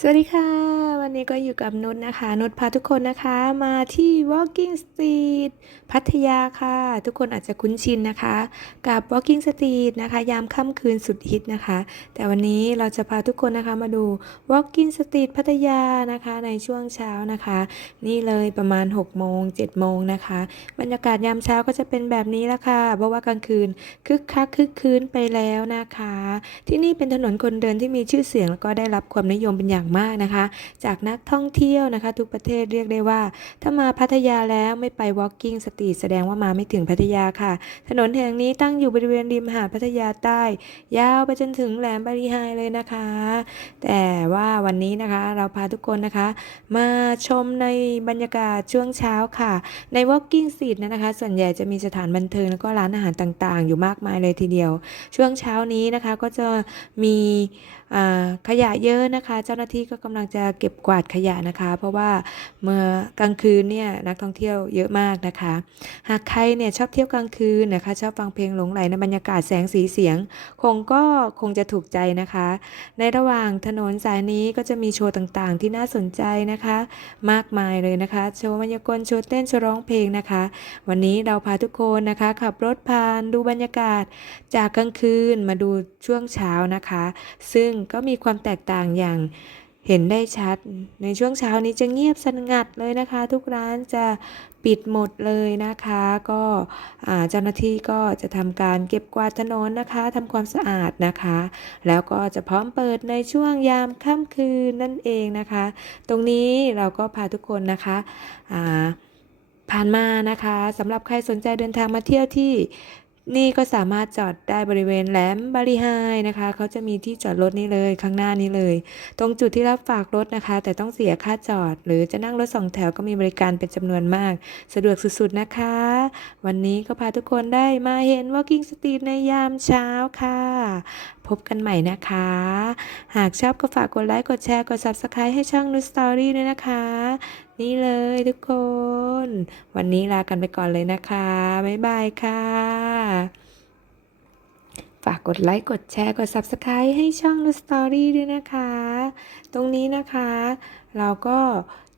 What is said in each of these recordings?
สวัสดีค่ะ วันนี้ก็อยู่กับนุชนะคะนุชพาทุกคนนะคะมาที่ Walking Street พัทยาค่ะ ทุกคนอาจจะคุ้นชินนะคะ กับ Walking Street นะคะ ยามค่ำคืนสุดฮิตนะคะ แต่วันนี้เราจะพาทุกคนนะคะมาดู Walking Street พัทยานะคะในช่วงเช้านะคะ นี่เลยประมาณ 6 โมง 7 โมงนะคะ บรรยากาศยามเช้าก็จะเป็นแบบนี้ละค่ะเพราะว่ากลางคืนคึกคักคึกคืนไปแล้วนะคะ ที่นี่เป็นถนนคนเดินที่มีชื่อเสียงแล้วก็ได้รับความนิยมเป็นอย่างมากนะคะ จากนักท่องเที่ยวนะคะ ทุกประเทศเรียกได้ว่า ถ้ามาพัทยาแล้วไม่ไป walking street แสดงว่ามาไม่ถึงพัทยาค่ะ ถนนแห่งนี้ตั้งอยู่บริเวณริมหาดพัทยาใต้ ยาวไปจนถึงแหลมบารีไฮเลยนะคะ แต่ว่าวันนี้นะคะเราพาทุกคนนะคะ มาชมในบรรยากาศช่วงเช้าค่ะ ใน walking street นั้นนะคะ ส่วนใหญ่จะมีสถานบันเทิงแล้วก็ร้านอาหารต่างๆ อยู่มากมายเลยทีเดียว ช่วงเช้านี้นะคะก็จะมีขยะเยอะนะคะ เจ้าหน้าที่ก็กำลังจะเก็บกวาดขยะนะคะ เพราะว่าเมื่อกลางคืนเนี่ยนักท่องเที่ยวเยอะมากนะคะ หากใครเนี่ยชอบเที่ยวกลางคืนนะคะ ชอบฟังเพลงหลงไหลในบรรยากาศแสงสีเสียง คงก็คงจะถูกใจนะคะ ในระหว่างถนนสายนี้ก็จะมีโชว์ต่างๆ ที่น่าสนใจนะคะ มากมายเลยนะคะ โชว์มายากลโชว์เต้นโชว์ร้องเพลงนะคะ วันนี้เราพาทุกคนนะคะขับรถผ่านดูบรรยากาศจากกลางคืนมาดูช่วงเช้านะคะ ซึ่งก็มีความแตกต่างอย่าง เห็นได้ชัด ในช่วงเช้านี้จะเงียบสงัดเลยนะคะ ทุกร้านจะปิดหมดเลยนะคะ ก็เจ้าหน้าที่ก็จะทำการเก็บกวาดถนนนะคะทำความสะอาดนะคะ แล้วก็จะพร้อมเปิดในช่วงยามค่ำคืนนั่นเองนะคะ ตรงนี้เราก็พาทุกคนนะคะผ่านมานะคะสำหรับใครสนใจเดินทางมาเที่ยวที่ นี่ก็สามารถจอดได้บริเวณแหลมบารีไฮนะคะ เขาจะมีที่จอดรถนี่เลยข้างหน้านี้เลย ตรงจุดที่รับฝากรถนะคะ แต่ต้องเสียค่าจอด หรือจะนั่งรถสองแถวก็มีบริการเป็นจำนวนมาก สะดวกสุดๆนะคะ วันนี้ก็พาทุกคนได้มาเห็น Walking Street ในยามเช้าค่ะ พบกันใหม่นะคะ หากชอบก็ฝากกดไลค์กดแชร์กด Subscribe ให้ช่อง New Story ด้วยนะคะ นี่เลยทุกคน วันนี้ลากันไปก่อนเลยนะคะบ๊ายบายค่ะ ฝากกดไลค์ กดแชร์ กด Subscribe ให้ช่อง New Story ด้วยนะคะ ตรงนี้นะคะ เราก็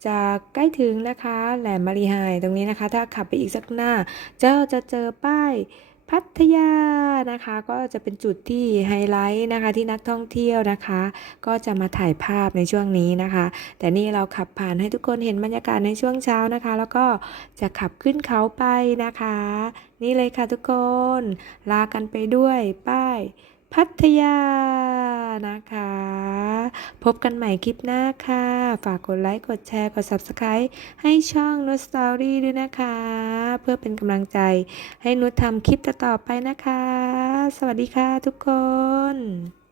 จะใกล้ถึงนะคะ แหลมมารีไฮตรงนี้นะคะ ถ้าขับไปอีกสักหน้า เจ้าจะเจอป้าย พัทยานะคะก็จะเป็นจุดที่ไฮไลท์นะคะที่นักท่องเที่ยวนะคะ ก็จะมาถ่ายภาพในช่วงนี้นะคะ แต่นี่เราขับผ่านให้ทุกคนเห็นบรรยากาศในช่วงเช้านะคะ แล้วก็จะขับขึ้นเขาไปนะคะ นี่เลยค่ะทุกคน ลากันไปด้วยป้ายพัทยานะคะ พบกันใหม่คลิปหน้าค่ะ ฝากกดไลค์ กดแชร์ กด Subscribe ให้ช่องนุชสตอรี่ด้วยนะคะ เพื่อเป็นกำลังใจให้นุชทำคลิปต่อๆไปนะคะ สวัสดีค่ะทุกคน